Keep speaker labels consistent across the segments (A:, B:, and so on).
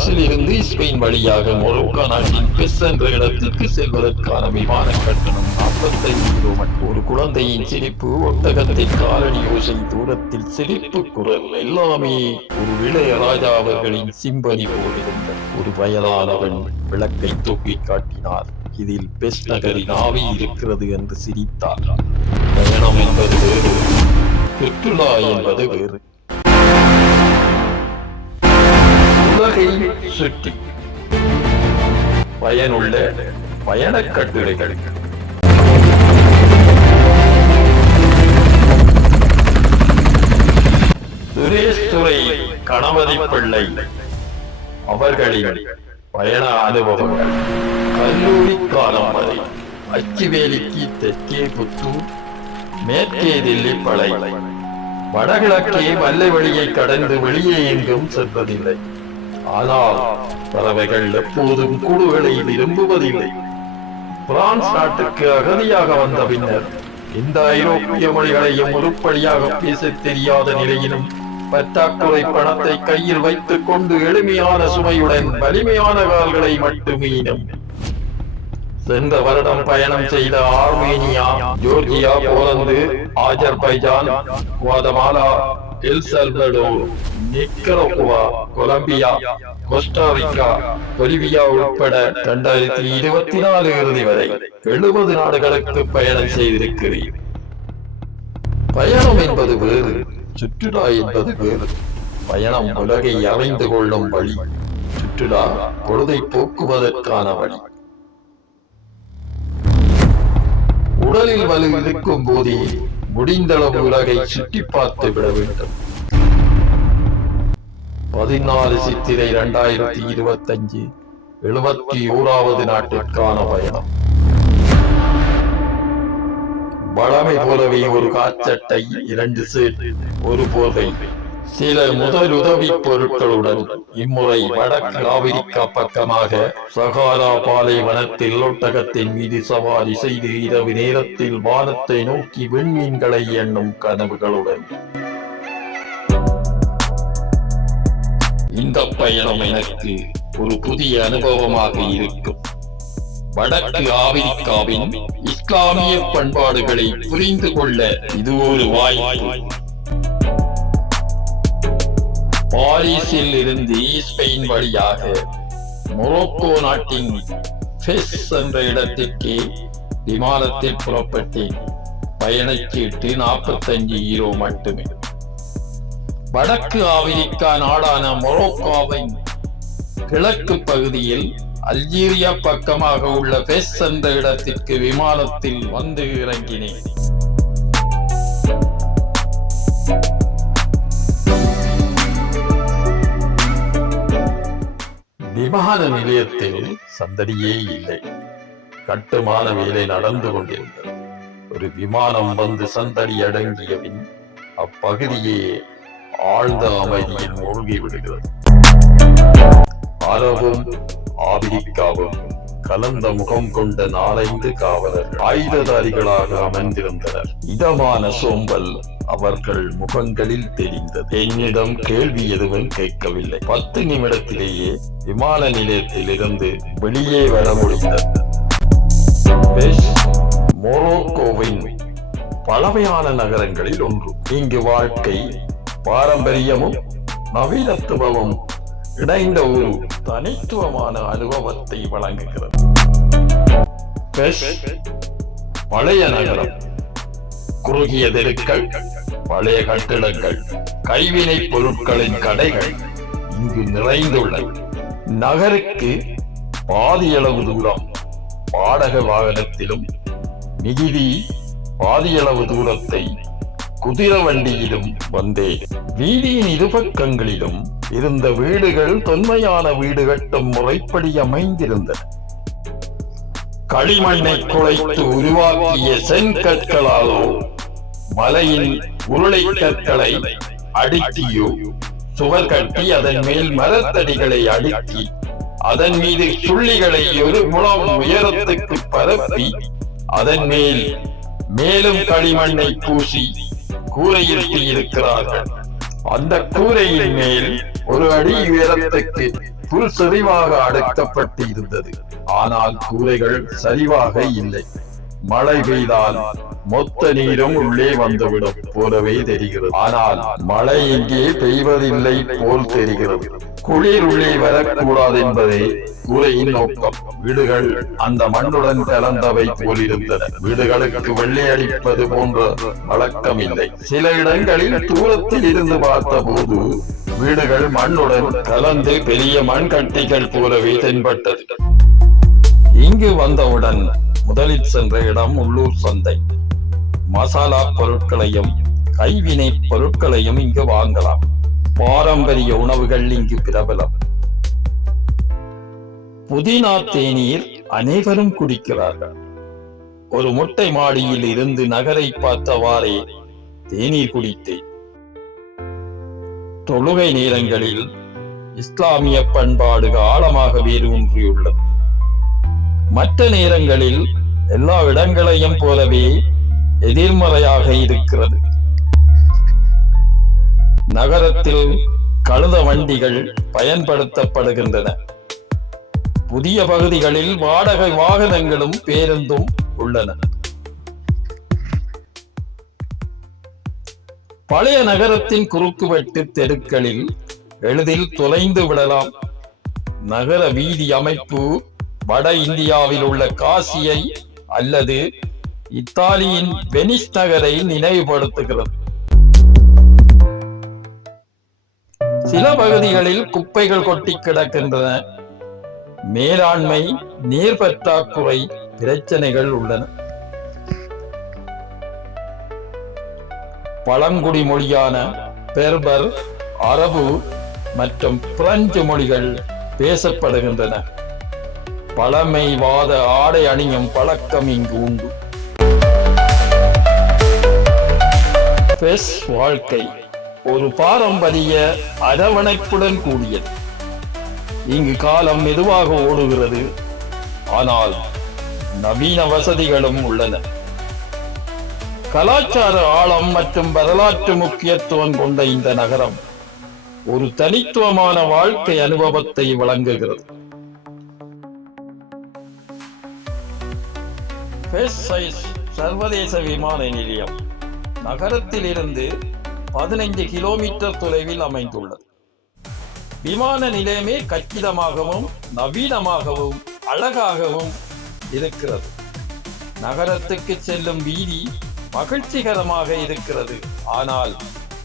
A: பாரிஸில் இருந்து ஸ்பெயின் வழியாக மொரோக்கோ நாட்டின் பெஸ் என்ற இடத்திற்கு செல்வதற்கான விமான கட்டணம் நாற்பத்தைந்து யூரோ ஒரு குழந்தையின் சிரிப்பு ஒட்டகத்தை காலடி யோசை தூரத்தில் சிரிப்பு குரல் எல்லாமே ஒரு இளைய ராஜா அவர்களின் சிம்பனி போலிருந்த ஒரு வயதானவன் விளக்கை தூக்கி காட்டினார். இதில் பெஸ் நகரின் ஆவி இருக்கிறது என்று சிரித்தார். பயணம் என்பது வேறு சுற்றுலா என்பது வேறு. உலகை சுற்றி பயனுள்ள பயண கட்டுரைகள் சுரேஷ்துறை கணபதி பிள்ளை. அவர்களின் பயண அனுபவங்கள் கல்லூரி காலம் வரை அச்சுவேலிக்கு தெற்கே புத்தூர் மேற்கே தில்லி பளை. வடகிழக்கே வல்லை வழியை கடந்து வெளியே எங்கும் செல்வதில்லை. ஆனால் பறவைகள் எப்போதும் கூடுகளை விரும்புவதில்லை பிரான்ஸ் நாட்டுக்கு அகதியாக வந்த பின்னர் இந்த ஐரோப்பிய மொழிகளையும் உருப்படியாக பேசத் தெரியாத நிலையிலும் பற்றாக்குறை பணத்தை கையில் வைத்துக் கொண்டு எளிமையான சுமையுடன் வலிமையான கால்களை மட்டுமீனும் சென்ற வருடம் பயணம் செய்த Armenia Georgia Poland Azerbaijan Guatemala El Salvador Nicaragua Colombia Costa Rica Bolivia உட்பட இரண்டாயிரத்தி இருபத்தி நாலு இறுதி வரை எழுபது நாடுகளுக்கு பயணம் செய்திருக்கிறேன் பயணம் என்பது வேறு சுற்றுலா என்பது வேறு பயணம் உலகை அறிந்து கொள்ளும் வழி சுற்றுலா பொழுதை போக்குவதற்கான வழி உடலில் வலு இருக்கும் போதே முடிந்தளவு உலகை சுற்றி பார்த்து விட வேண்டும். பதினாலு சித்திரை இரண்டாயிரத்தி இருபத்தஞ்சு எழுபத்தி ஓராவது நாட்டிற்கான பயணம். வளமை போலவே ஒரு காச்சட்டை இரண்டு சேட் ஒரு போதை. சில முதலுதவி பொருட்களுடன் இம்முறை வடக்கு ஆப்பிரிக்கா பக்கமாக சகாரா பாலைவனத்தில் ஒட்டகத்தின் மீது சவாரி செய்து இரவு நேரத்தில் வானத்தை நோக்கி விண்மீன்களை எண்ணும் கனவுகளுடன். இந்த பயணம் எனக்கு ஒரு புதிய அனுபவமாக இருக்கும். வடக்கு ஆப்பிரிக்காவின் இஸ்லாமிய பண்பாடுகளை புரிந்து கொள்ள இது ஒரு வாய்ப்பு. பாரிஸில் இருந்து ஸ்பெயின் வழியாக மொரோக்கோ நாட்டின் ஃபெஸ் என்ற இடத்திற்கு விமானத்தில் புறப்பட்டேன் பயணச்சீட்டு நாற்பத்தஞ்சு ஈரோ மட்டுமே. வடக்கு ஆப்பிரிக்கா நாடான மொரோக்கோவின் கிழக்கு பகுதியில் அல்ஜீரியா பக்கமாக உள்ள பெஸ் என்ற இடத்திற்கு விமானத்தில் வந்து இறங்கினேன். விமான நிலையத்தில் சந்தடியே இல்லை. கட்டுமான வேலை நடந்து கொண்டிருந்தது. ஒரு விமானம் வந்து சந்தடி அடங்கிய பின் அப்பகுதியே ஆழ்ந்த அமைதியில் மூழ்கி விடுகிறது. அரபும் ஆப்பிரிக்காவும் கலந்த முகம் கொண்ட நாலைந்து காவலர்கள் ஆயுததாரிகளாக அமர்ந்திருந்தனர். இதமான சோம்பல் அவர்கள் முகங்களில் தெரிந்தது. என்னிடம் கேள்வி எதுவும் கேட்கவில்லை. பத்து நிமிடத்திலேயே விமான நிலையத்தில் இருந்து வெளியே வர முடிந்தது. மொரோக்கோவின் பழமையான நகரங்களில் ஒன்று. இங்கு வாழ்க்கை பாரம்பரியமும் நவீனத்துவமும் இணைந்த ஒரு தனித்துவமான அனுபவத்தை வழங்குகிறது. பழைய நகரம். குறுகிய தெருக்கள் பழைய கட்டிடங்கள் கைவினை பொருட்களின் கடைகள் இங்கு நிறைந்துள்ளன. நகருக்கு பாதியளவு தூரம் பாடக வாகனத்திலும் மிகுதி பாதியளவு தூரத்தை குதிர வண்டியிலும் வந்தேன் வீதியின் இருபக்கங்களிலும் இருந்த வீடுகள் தொன்மையான வீடு கட்டும் முறைப்படி அமைந்திருந்தன. களிமண்ணை குழைத்து உருவாக்கிய செங்கற்களாலோ மலையின் உருளை கற்களை அடுக்கியோ சுவர் கட்டி அதன் மேல் மரத்தடிகளை அடுக்கி அதன் மீது சுள்ளிகளை ஒரு முழம் உயரத்துக்கு பரப்பி அதன் மேல் மேலும் களிமண்ணை பூசி கூரையில் இருக்கிறார்கள். அந்த கூரையின் மேல் ஒரு அடி உயரத்துக்கு புல் சரிவாக அடுக்கப்பட்டு இருந்தது ஆனால் கூரைகள் சரிவாக இல்லை. மழை பெய்தால் மொத்த நீரும் உள்ளே வந்துவிடும் போலவே தெரிகிறது. ஆனால் மழை இங்கே பெய்வதில்லை போல் தெரிகிறது. குளிர் உள்ளே வரக்கூடாது என்பதே கூரையின் நோக்கம். வீடுகள் அந்த மண்ணுடன் கலந்தவை போலிருந்தன. வீடுகளுக்கு வெள்ளை அடிப்பது போன்ற வழக்கம் இல்லை சில இடங்களில் தூரத்தில் இருந்து பார்த்த போது வீடுகள் மண்ணுடன் கலந்து பெரிய மண் கட்டிகள் போலவே தென்பட்டது. இங்கு வந்தவுடன் முதலில் சென்ற இடம் உள்ளூர் சந்தை. மசாலா பொருட்களையும் கைவினை பொருட்களையும் இங்கு வாங்கலாம். பாரம்பரிய உணவுகள் இங்கு பிரபலம். புதினா தேநீர் அனைவரும் குடிக்கிறார்கள். ஒரு முட்டை மாடியில் இருந்து நகரை பார்த்தவாறே தேநீர் குடித்தேன். தொழுகை நேரங்களில் இஸ்லாமிய பண்பாடு ஆழமாக வேரூன்றியுள்ளது. மற்ற நேரங்களில் எல்லா இடங்களையும் போலவே எதிர்மறையாக இருக்கிறது. நகரத்தில் கழுத வண்டிகள் பயன்படுத்தப்படுகின்றன. புதிய பகுதிகளில் வாடகை வாகனங்களும் பேருந்தும் உள்ளன. பழைய நகரத்தின் குறுக்குவெட்டு தெருக்களில் எளிதில் தொலைந்து விடலாம். நகர வீதி அமைப்பு வட இந்தியாவில் உள்ள காசியை அல்லது இத்தாலியின் வெனிஸ் நகரை நினைவுபடுத்துகிறது. சில பகுதிகளில் குப்பைகள் கொட்டி கிடக்கின்றன. மேலாண்மை நீர் பற்றாக்குறை பிரச்சனைகள் உள்ளன. பழங்குடி மொழியான பெர்பர் அரபு மற்றும் பிரெஞ்சு மொழிகள் பேசப்படுகின்றன. பழமைவாத ஆடை அணியும் பழக்கம் இங்கு உண்டு. பெஸ் வாழ்க்கை ஒரு பாரம்பரிய அரவணைப்புடன் கூடியது. இங்கு காலம் மெதுவாக ஓடுகிறது. ஆனால் நவீன வசதிகளும் உள்ளன. கலாச்சார ஆழம் மற்றும் வரலாற்று முக்கியத்துவம் கொண்ட இந்த நகரம் ஒரு தனித்துவமான வாழ்க்கை அனுபவத்தை வழங்குகிறது. பெஸ்ஸைஸ் சர்வதேச விமான நிலையம் நகரத்திலிருந்து பதினைந்து கிலோமீட்டர் தொலைவில் அமைந்துள்ளது. விமான நிலையமே கச்சிதமாகவும் நவீனமாகவும் அழகாகவும் இருக்கிறது. நகரத்துக்கு செல்லும் வீதி மகிழ்ச்சிகரமாக இருக்கிறது. ஆனால்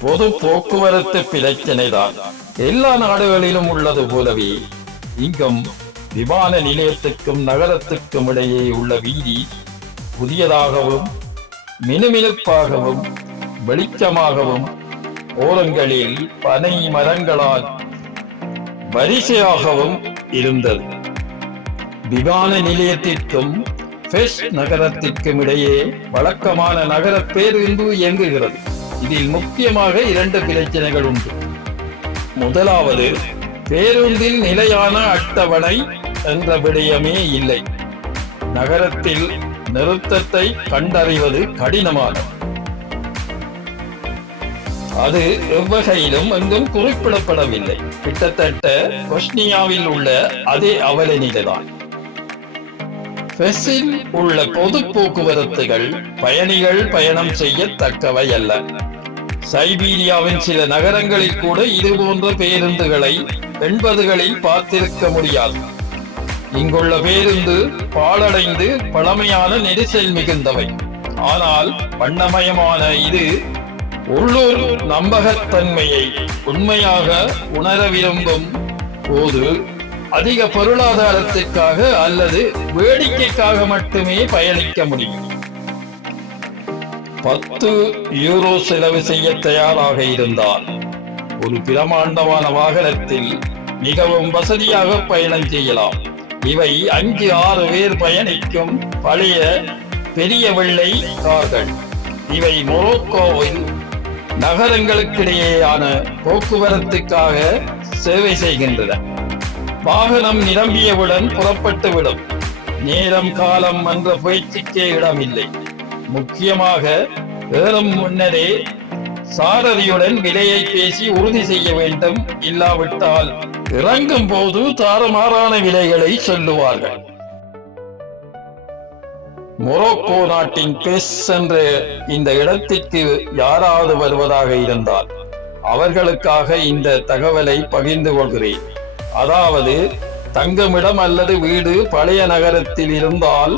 A: பொது போக்குவரத்து பிரச்சனை தான் எல்லா நாடுகளிலும் உள்ளது போலவே இங்கும் விமான நிலையத்துக்கும் நகரத்துக்கும் இடையே உள்ள வீதி புதியதாகவும் மினுமினுப்பாகவும் வெளிச்சமாகவும் ஓரங்களில் பனை மரங்களால் வரிசையாகவும் இருந்தது. விமான நிலையத்திற்கும் பெஸ் நகரத்திற்கும் இடையே வழக்கமான நகர பேருந்து இயங்குகிறது. இதில் முக்கியமாக இரண்டு பிரச்சனைகள் உண்டு. முதலாவது பேருந்தின் நிலையான அட்டவணை என்ற விடயமே இல்லை. நகரத்தில் நிறுத்தத்தை கண்டறிவது கடினமானது. அது எவ்வகையிலும் எங்கும் குறிப்பிடப்படவில்லை. கிட்டத்தட்ட பொஸ்னியாவில் உள்ள அதே அவல நிலைதான் உள்ள பொது போக்குவரத்துகள் பயணிகள் பயணம் செய்யத்தக்கவை அல்ல. சைபீரியாவின் சில நகரங்களில் கூட இது போன்ற பேருந்துகளை எண்பதுகளில் பார்த்திருக்க முடியாது. இங்குள்ள பேருந்து பாழடைந்து பழமையான நெரிசல் மிகுந்தவை. ஆனால் வண்ணமயமான இது உள்ளூர் நம்பகத்தன்மையை உண்மையாக உணர விரும்பும் போது அதிக பொருளாதாரத்திற்காக அல்லது வேடிக்கைக்காக மட்டுமே பயணிக்க முடியும். பத்து யூரோ செலவு செய்ய தயாராக இருந்தால் ஒரு பிரமாண்டமான வாகனத்தில் மிகவும் வசதியாக பயணம் செய்யலாம். இவை அஞ்சு ஆறு பேர் பயணிக்கும் பழைய பெரிய வெள்ளை கார்கள். இவை மொரோக்கோவின் நகரங்களுக்கிடையேயான போக்குவரத்துக்காக சேவை செய்கின்றன. வாகனம் நிரம்பியவுடன் புறப்பட்டுவிடும். நேரம் காலம் என்ற பயிற்சிக்கே இடமில்லை. முக்கியமாக ஏறும் முன்னரே சாரதியுடன் விலையை பேசி உறுதி செய்ய வேண்டும். இல்லாவிட்டால் இறங்கும் போது தாறுமாறான விலைகளை சொல்லுவார்கள். மொரோக்கோ நாட்டின் பெஸ் என்ற இந்த இடத்திற்கு யாராவது வருவதாக இருந்தால் அவர்களுக்காக இந்த தகவலை பகிர்ந்து கொள்கிறேன். அதாவது தங்குமிடம் அல்லது வீடு பழைய நகரத்தில் இருந்தால்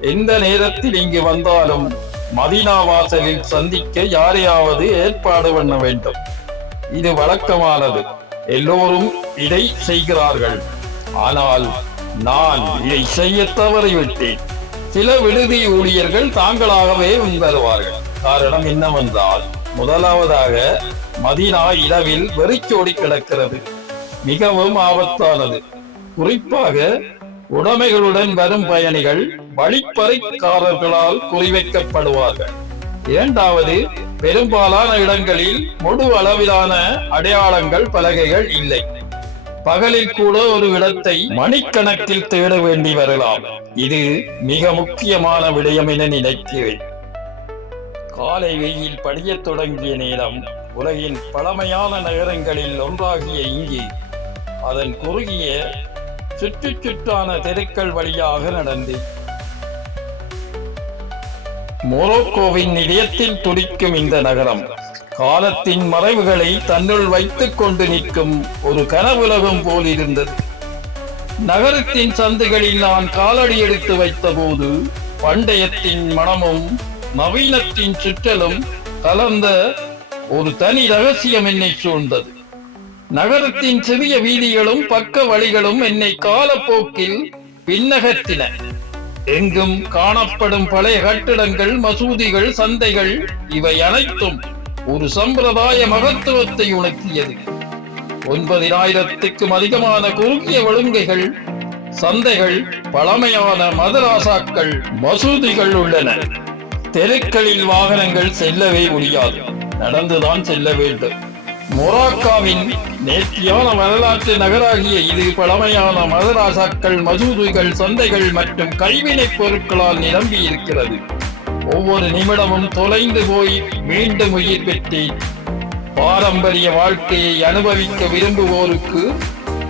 A: எந்த நேரத்தில் இங்கு வந்தாலும் மதினா வாசலில் சந்திக்க யாரையாவது ஏற்பாடு பண்ண வேண்டும். இது வழக்கமானது. எல்லோரும் இதை செய்கிறார்கள். ஆனால் நான் இதை செய்ய தவறிவிட்டேன். சில விடுதி ஊழியர்கள் தாங்களாகவே முன்வருவார்கள். காரணம் என்னவென்றால் முதலாவதாக மதினா இரவில் வெறிச்சோடி கிடக்கிறது. மிகவும் ஆபத்தானது. குறிப்பாக உடைமைகளுடன் வரும் பயணிகள் வழிப்பறைக்காரர்களால் குறிவைக்கப்படுவார்கள். இரண்டாவது பெரும்பாலான இடங்களில் முழு அளவிலான அடையாளங்கள் பலகைகள் இல்லை. பகலில் கூட ஒரு இடத்தை மணிக்கணக்கில் தேட வேண்டி வரலாம். இது மிக முக்கியமான விடயம் என நினைக்கிறேன். காலை வெயில் படியத் தொடங்கிய நேரம் உலகின் பழமையான நகரங்களில் ஒன்றாகிய இங்கு அதன் குறுகிய சுற்று சுற்றான தெருக்கள் வழியாக நடந்தேன். மொரோக்கோவின் இதயத்தில் துடிக்கும் இந்த நகரம் காலத்தின் மறைவுகளை தன்னுள் வைத்துக் கொண்டு நிற்கும் ஒரு கனவுலகம் போல் இருந்தது. நகரத்தின் சந்துகளில் நான் காலடி எடுத்து வைத்தபோது பண்டையத்தின் மனமும் நவீனத்தின் சுற்றலும் கலந்த ஒரு தனி ரகசியம் என்னை சூழ்ந்தது. நகரத்தின் சிறிய வீதிகளும் பக்க வழிகளும் என்னை காலப்போக்கில் பின்னகத்தின எங்கும் காணப்படும் பழைய கட்டிடங்கள் மசூதிகள் சந்தைகள் இவை அனைத்தும் ஒரு சம்பிரதாய மகத்துவத்தை உணர்த்தியது. ஒன்பதினாயிரத்துக்கும் அதிகமான குறுகிய ஒழுங்கைகள் சந்தைகள் பழமையான மதராசாக்கள் மசூதிகள் உள்ளன. தெருக்களில் வாகனங்கள் செல்லவே முடியாது. நடந்துதான் செல்ல வேண்டும். மொராக்காவின் நேர்த்தியான வரலாற்று நகராகிய இது பழமையான மதராசாக்கள் மசூதிகள் சந்தைகள் மற்றும் கைவினைப் பொருட்களால் நிரம்பி இருக்கிறது ஒவ்வொரு நிமிடமும் தொலைந்து போய் மீண்டும் உயிர் பெற்று பாரம்பரிய வாழ்க்கையை அனுபவிக்க விரும்புவோருக்கு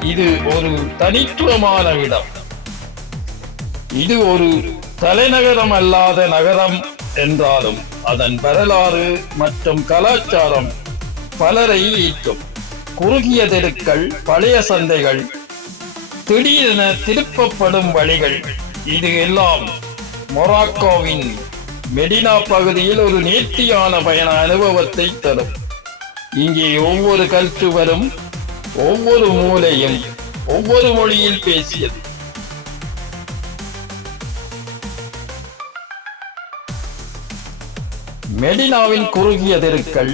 A: இது ஒரு தனித்துவமான இடம். இது ஒரு தலைநகரம் அல்லாத நகரம் என்றாலும் அதன் வரலாறு மற்றும் கலாச்சாரம் பலரை ஈர்க்கும். குறுகிய தெருக்கள் பழைய சந்தைகள் திடீரென திருப்பப்படும் வழிகள். இது எல்லாம் மொராக்கோவின் மெடினா பகுதியில் ஒரு நேர்த்தியான பயண அனுபவத்தை தரும். இங்கே ஒவ்வொரு கல்ச்சுவரும் ஒவ்வொரு மூலையும் ஒவ்வொரு மொழியில் பேசியது. மெடினாவின் குறுகிய தெருக்கள்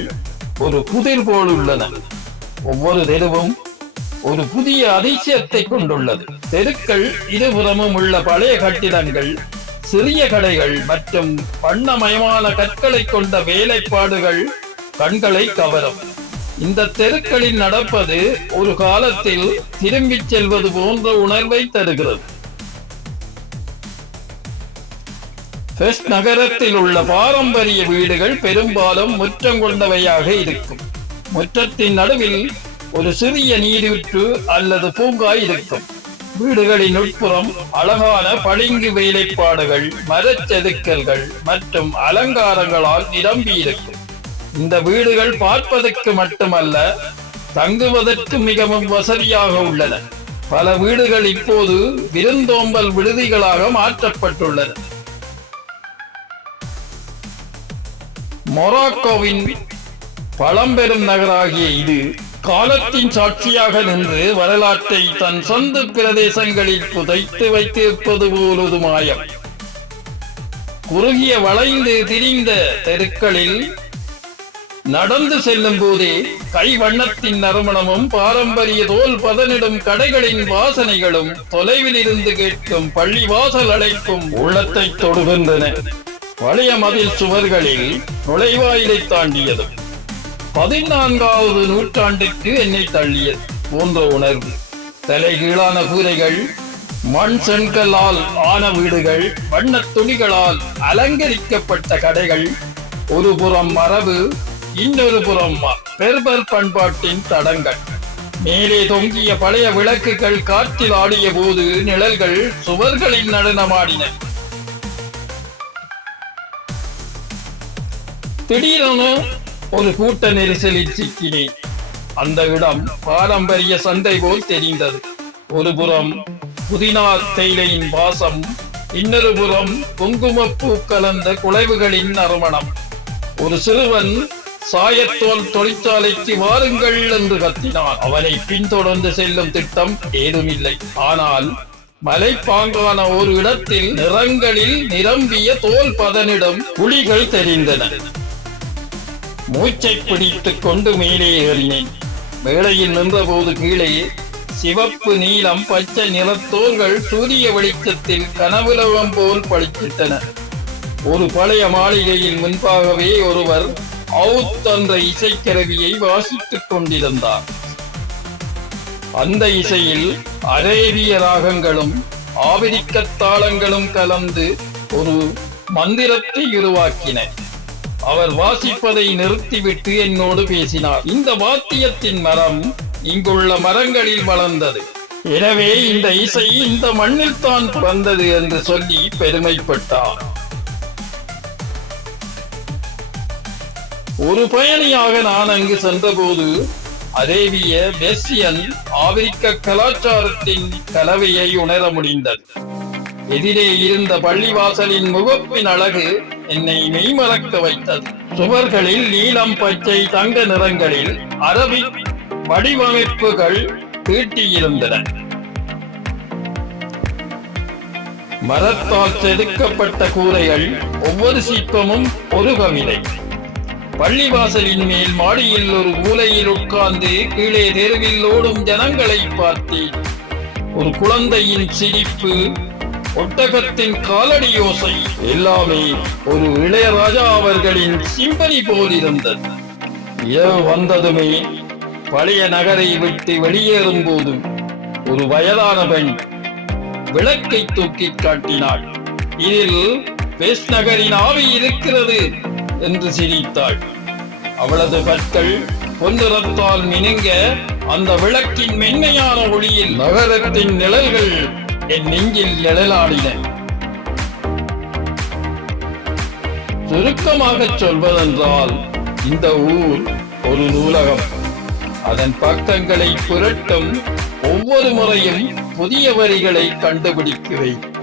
A: ஒரு புதிர் போல் உள்ளன ஒவ்வொரு தெருவும் ஒரு புதிய அதிசயத்தை கொண்டுள்ளது. தெருக்கள் இருபுறமும் உள்ள பழைய கட்டிடங்கள் சிறிய கடைகள் மற்றும் வண்ணமயமான கற்களை கொண்ட வேலைப்பாடுகள் கண்களை கவரும். இந்த தெருக்களில் நடப்பது ஒரு காலத்தில் திரும்பிச் செல்வது போன்ற உணர்வை தருகிறது. ஹெஸ் நகரத்தில் உள்ள பாரம்பரிய வீடுகள் பெரும்பாலும் முற்றம் கொண்டவையாக இருக்கும். முற்றத்தின் நடுவில் ஒரு சிறிய நீரூற்று அல்லது பூங்கா இருக்கும். வீடுகளின் உட்புறம் அழகான பளிங்கு வேலைப்பாடுகள் மரச்செதுக்கல்கள் மற்றும் அலங்காரங்களால் நிரம்பி இருக்கும். இந்த வீடுகள் பார்ப்பதற்கு மட்டுமல்ல தங்குவதற்கு மிகவும் வசதியாக உள்ளன. பல வீடுகள் இப்போது விருந்தோம்பல் விடுதிகளாக மாற்றப்பட்டுள்ளன. மொராக்கோவின் பழம்பெரும் நகராகிய இது காலத்தின் சாட்சியாக நின்று வரலாற்றை தன் சொந்த பிரதேசங்களில் புதைத்து வைத்திருப்பது போலது மாயம் குறுகிய வளைந்து திரிந்த தெருக்களில் நடந்து செல்லும் போதே கை வண்ணத்தின் நறுமணமும் பாரம்பரிய தோல் பதனிடும் கடைகளின் வாசனைகளும் தொலைவில் இருந்து கேட்கும் பள்ளி வாசல் அழைக்கும் உள்ளத்தை தொடுகின்றன. பழைய மதில் சுவர்களில் நுழைவாயிலை தாண்டியது பதினான்காவது நூற்றாண்டுக்கு என்னை தள்ளியது போன்ற உணர்வு. தலைகீழான கூரைகள் மண் செண்களால் ஆன வீடுகள் வண்ணத் துணிகளால் அலங்கரிக்கப்பட்ட கடைகள் ஒரு புறம் மரபு இன்னொரு புறம் பெர்பர் பண்பாட்டின் தடங்கள். மேலே தொங்கிய பழைய விளக்குகள் காற்றில் ஆடிய போது நிழல்கள் சுவர்களின் நடனமாடின. திடீரென ஒரு கூட்ட நெரிசலில் சிக்கினேன். அந்த இடம் பாரம்பரிய சந்தை போல் தெரிந்தது. ஒரு புறம் புதினா தேயிலையின் வாசம் இன்னொரு புறம் குங்குமப்பூ கலந்த குலைவுகளின் நறுமணம். ஒரு சிறுவன் சாயத்தோல் தொழிற்சாலைக்கு வாருங்கள் என்று கத்தினான். அவனை பின்தொடர்ந்து செல்லும் திட்டம் ஏதுமில்லை. ஆனால் மலைப்பாங்கான ஒரு இடத்தில் நிறங்களில் நிரம்பிய தோல் பதனிடம் புலிகள் தெரிந்தன. மூச்சை பிடித்துக் கொண்டு மேலே ஏறினேன். மேடையில் நின்றபோது கீழே சிவப்பு நீலம் பச்சை நிலத்தோள்கள் சூரிய வெளிச்சத்தில் கனவுலகம் போல் பளிச்சிட்டன. ஒரு பழைய மாளிகையின் முன்பாகவே ஒருவர் அவுத் என்ற இசைக்கருவியை வாசித்துக் கொண்டிருந்தார். அந்த இசையில் அரேபிய ராகங்களும் ஆபிரிக்க தாளங்களும் கலந்து ஒரு மந்திரத்தை உருவாக்கின. அவர் வாசிப்பதை நிறுத்திவிட்டு என்னோடு பேசினார். இந்த வாத்தியத்தின் மரம் இங்குள்ள மரங்களில் வளர்ந்தது. எனவே இந்த இசை இந்த மண்ணில் தான் பிறந்தது என்று சொல்லி பெருமைப்பட்டார். ஒரு பயணியாக நான் அங்கு சென்றபோது அரேபிய பெர்சியன் ஆப்பிரிக்க கலாச்சாரத்தின் கலவையை உணர முடிந்தது. எதிரே இருந்த பள்ளிவாசலின் முகப்பின் அழகு என்னை மெய்மறக்க வைத்தது. சுவர்களில் நீலம் பச்சை தங்க நிறங்களில் அரபி வடிவமைப்புகள் தீட்டியிருந்தன மரத்தால் செதுக்கப்பட்ட கூரைகள் ஒவ்வொரு சிற்பமும் ஒரு கவிதை பள்ளிவாசலின் மேல் மாடியில் ஒரு மூலையில் உட்கார்ந்து கீழே தெருவில் ஓடும் ஜனங்களை பார்த்தேன் ஒரு குழந்தையின் சிரிப்பு ஒட்டகத்தின் காலடி யோசை எல்லாமே ஒரு இளையராஜா அவர்களின் சிம்பனி போல் இருந்தது இரவு வந்ததுமே பழைய நகரை விட்டு வெளியேறும் போது ஒரு வயதான பெண் விளக்கை தூக்கி காட்டினாள். இதில் வெஸ்ட் நகரின் ஆவி இருக்கிறது என்று சிரித்தாள். அவளது பற்கள் பொன்னிறத்தால் மினுங்க அந்த விளக்கின் மென்மையான ஒளியில் நகரத்தின் நிழல்கள் என் நெஞ்சில் நிழலாடின. சுருக்கமாக சொல்வதென்றால் இந்த ஊர் ஒரு நூலகம். அதன் பக்கங்களை புரட்டும் ஒவ்வொரு முறையும் புதிய வரிகளை கண்டுபிடிக்கிறேன்.